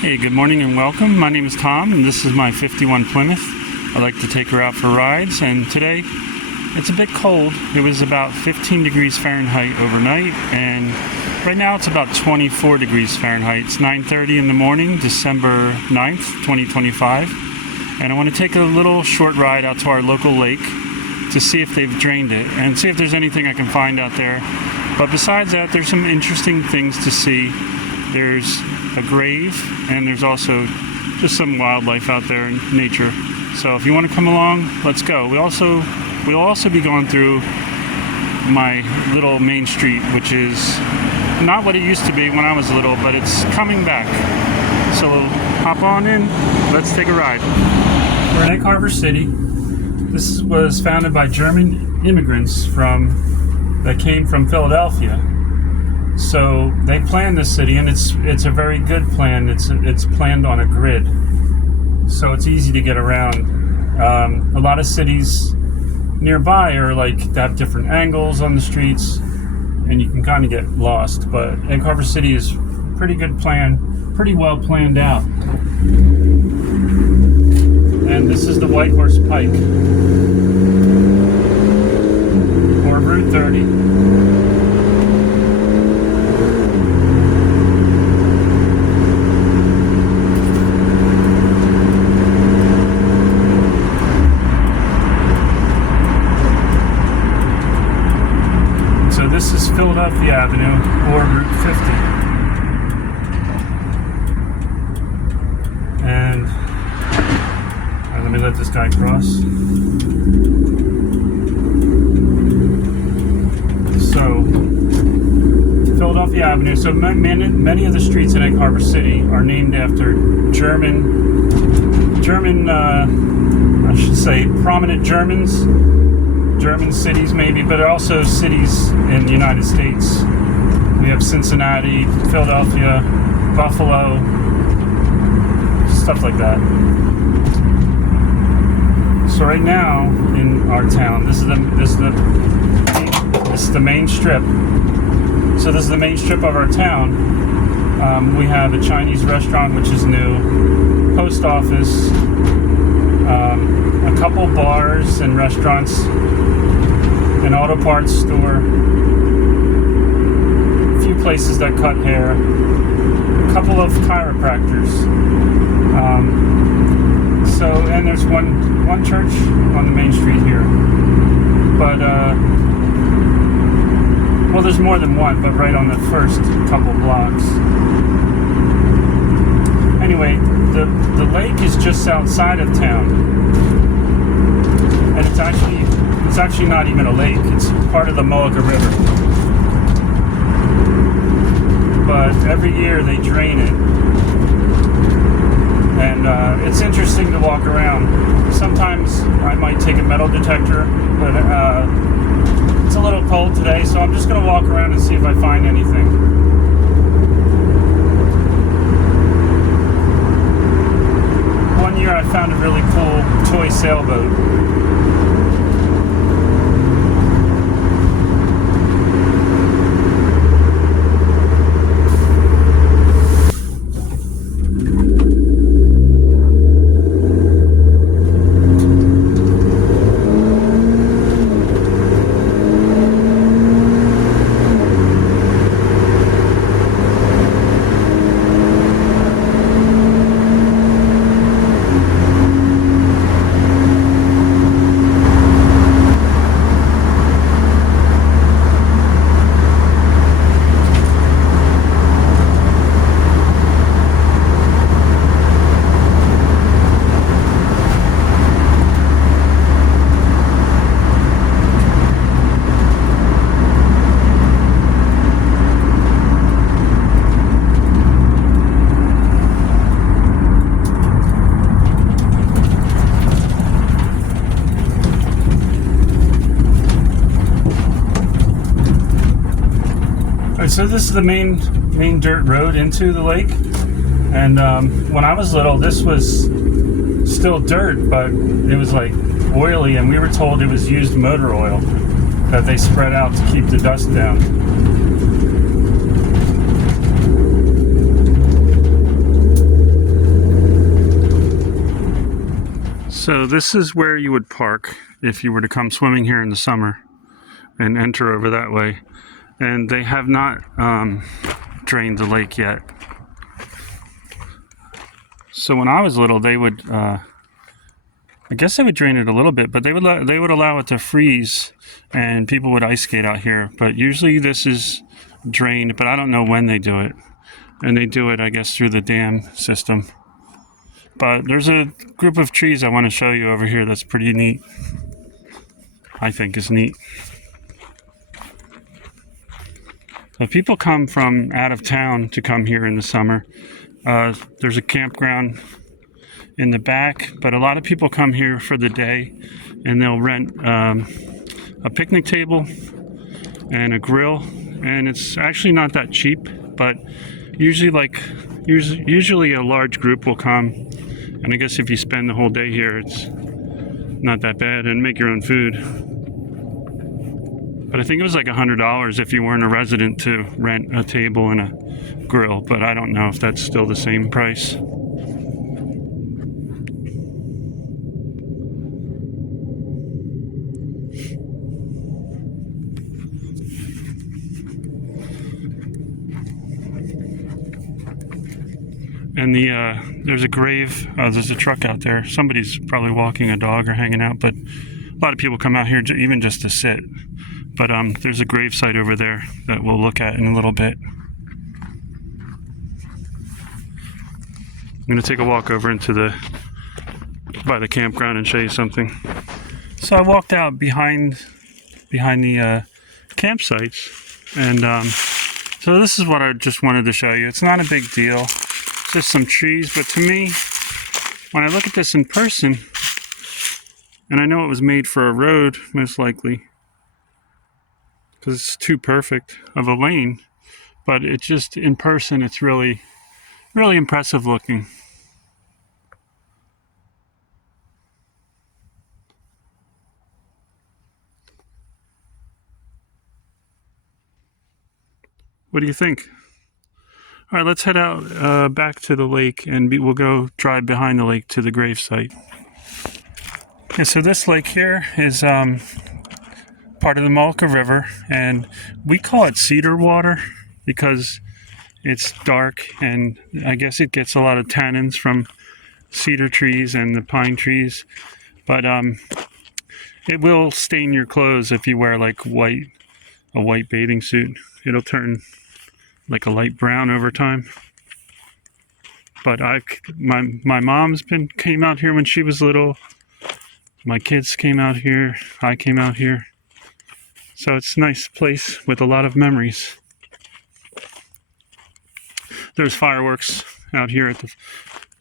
Hey, good morning and welcome. My name is Tom and this is my 51 Plymouth. I like to take her out for rides, and today it's a bit cold. It was about 15 degrees Fahrenheit overnight, and right now it's about 24 degrees Fahrenheit. It's 9:30 in the morning, December 9th, 2025, and I want to take a little short ride out to our local lake to see if they've drained it and see if there's anything I can find out there. But besides that, there's some interesting things to see. There's a grave, and there's also just some wildlife out there in nature. So if you want to come along, let's go. We'll also be going through my little main street, which is not what it used to be when I was little, but it's coming back. So hop on in, let's take a ride. We're in Egg Harbor City. This was founded by German immigrants that came from Philadelphia. So they planned this city, and it's a very good plan. It's planned on a grid, so it's easy to get around. A lot of cities nearby are they have different angles on the streets, and you can kind of get lost. But Egg Harbor City is pretty good plan, pretty well planned out. And this is the White Horse Pike, or Route 30. This is Philadelphia Avenue, or Route 50. And let me let this guy cross. So, Philadelphia Avenue. So many of the streets in Egg Harbor City are named after German, I should say, prominent German cities maybe, but also cities in the United States. We have Cincinnati, Philadelphia, Buffalo, stuff like that. So right now in our town, this is the main strip. So this is the main strip of our town. We have a Chinese restaurant, which is new, post office, a couple bars and restaurants, an auto parts store, a few places that cut hair, a couple of chiropractors. And there's one church on the main street here. But there's more than one, but right on the first couple blocks. Anyway, the lake is just outside of town, and it's actually not even a lake. It's part of the Mullica River. But every year they drain it. And it's interesting to walk around. Sometimes I might take a metal detector, but it's a little cold today, so I'm just going to walk around and see if I find anything. One year I found a really cool toy sailboat. So this is the main dirt road into the lake, and when I was little, this was still dirt, but it was oily, and we were told it was used motor oil that they spread out to keep the dust down. So this is where you would park if you were to come swimming here in the summer and enter over that way. And they have not drained the lake yet. So when I was little, they would, I guess they would drain it a little bit, but they would allow it to freeze and people would ice skate out here. But usually this is drained, but I don't know when they do it. And they do it, I guess, through the dam system. But there's a group of trees I want to show you over here that's pretty neat. I think is neat. If people come from out of town to come here in the summer, there's a campground in the back, but a lot of people come here for the day and they'll rent a picnic table and a grill, and it's actually not that cheap, but usually a large group will come. And I guess if you spend the whole day here, it's not that bad, and make your own food. But I think it was like $100 if you weren't a resident to rent a table and a grill, but I don't know if that's still the same price. And there's a truck out there. Somebody's probably walking a dog or hanging out, but a lot of people come out here even just to sit. But there's a gravesite over there that we'll look at in a little bit. I'm gonna take a walk over by the campground and show you something. So I walked out behind the campsites, and so this is what I just wanted to show you. It's not a big deal. Just some trees, but to me, when I look at this in person, and I know it was made for a road, most likely, because it's too perfect of a lane, but it just, in person, it's really, really impressive looking. What do you think? All right, let's head out back to the lake, and we'll go drive behind the lake to the gravesite. Okay, so this lake here is part of the Mullica River, and we call it cedar water because it's dark, and I guess it gets a lot of tannins from cedar trees and the pine trees. But it will stain your clothes if you wear like a white bathing suit. It'll turn like a light brown over time. But my mom's came out here when she was little. My kids came out here. I came out here. So it's a nice place with a lot of memories. There's fireworks out here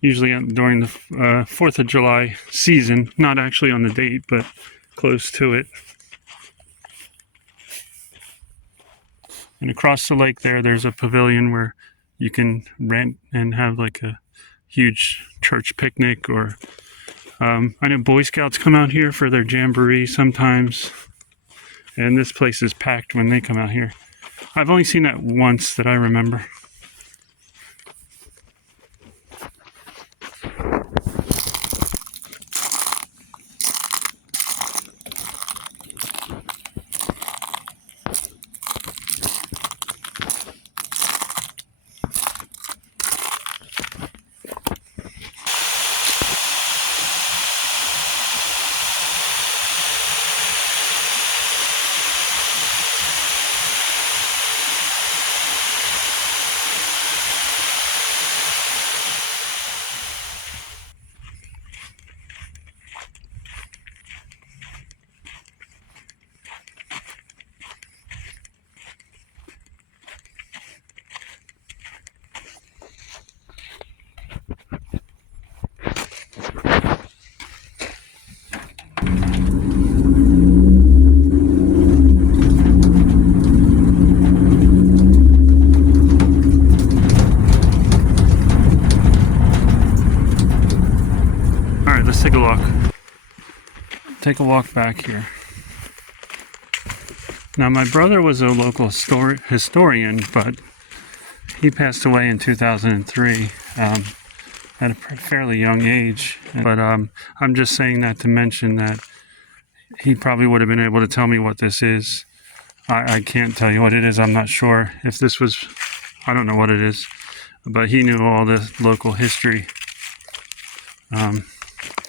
usually during the 4th of July season. Not actually on the date, but close to it. And across the lake there's a pavilion where you can rent and have like a huge church picnic, or I know Boy Scouts come out here for their jamboree sometimes. And this place is packed when they come out here. I've only seen that once that I remember. Let's take a look. Take a walk back here. Now, my brother was a local historian, but he passed away in 2003. at a fairly young age. But I'm just saying that to mention that he probably would have been able to tell me what this is. I can't tell you what it is. I'm not sure if this was, I don't know what it is, but he knew all the local history.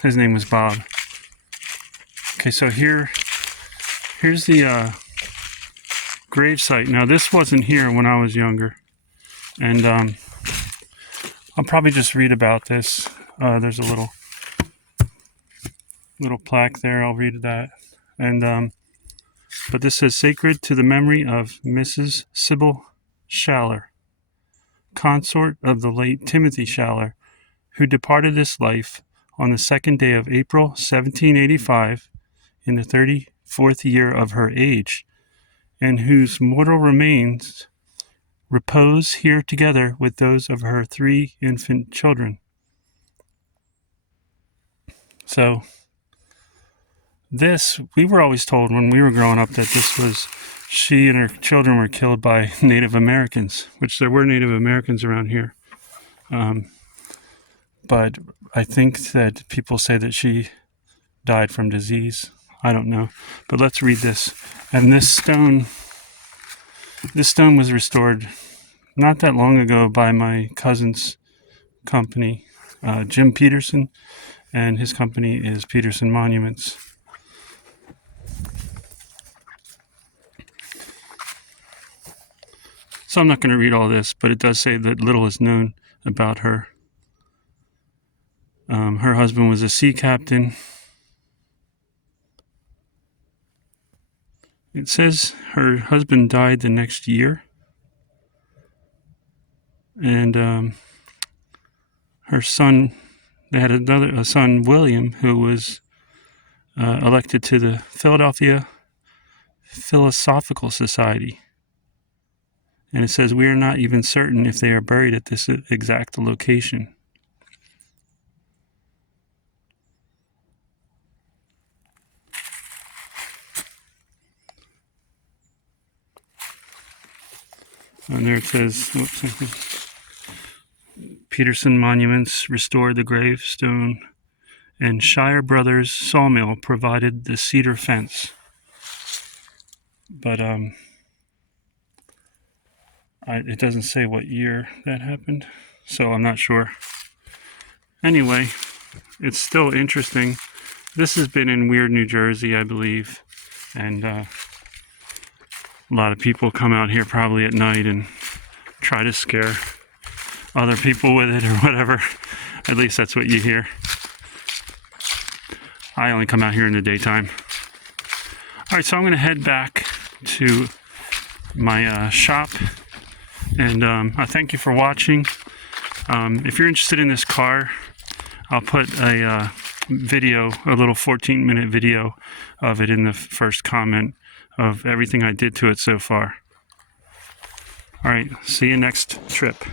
His name was Bob. Okay, so here's the gravesite. Now this wasn't here when I was younger, and I'll probably just read about this. There's a little plaque there. I'll read that. And but this says, "Sacred to the memory of Mrs. Sybil Schaller, consort of the late Timothy Schaller, who departed this life on the 2nd day of April, 1785, in the 34th year of her age, and whose mortal remains repose here together with those of her 3 infant children." So this, we were always told when we were growing up that this was, she and her children were killed by Native Americans, which there were Native Americans around here. But I think that people say that she died from disease. I don't know. But let's read this. And this stone was restored not that long ago by my cousin's company, Jim Peterson, and his company is Peterson Monuments. So I'm not going to read all this, but it does say that little is known about her. Her husband was a sea captain. It says her husband died the next year. And her son, they had a son, William, who was elected to the Philadelphia Philosophical Society. And it says, "We are not even certain if they are buried at this exact location." And there it says, Peterson Monuments restored the gravestone, and Shire Brothers Sawmill provided the cedar fence. But it doesn't say what year that happened, so I'm not sure. Anyway, it's still interesting. This has been in Weird, New Jersey, I believe, and a lot of people come out here probably at night and try to scare other people with it or whatever. At least that's what you hear. I only come out here in the daytime. Alright, so I'm going to head back to my shop, and I thank you for watching. If you're interested in this car, I'll put a video, a little 14-minute video of it in the first comment of everything I did to it so far. Alright, see you next trip.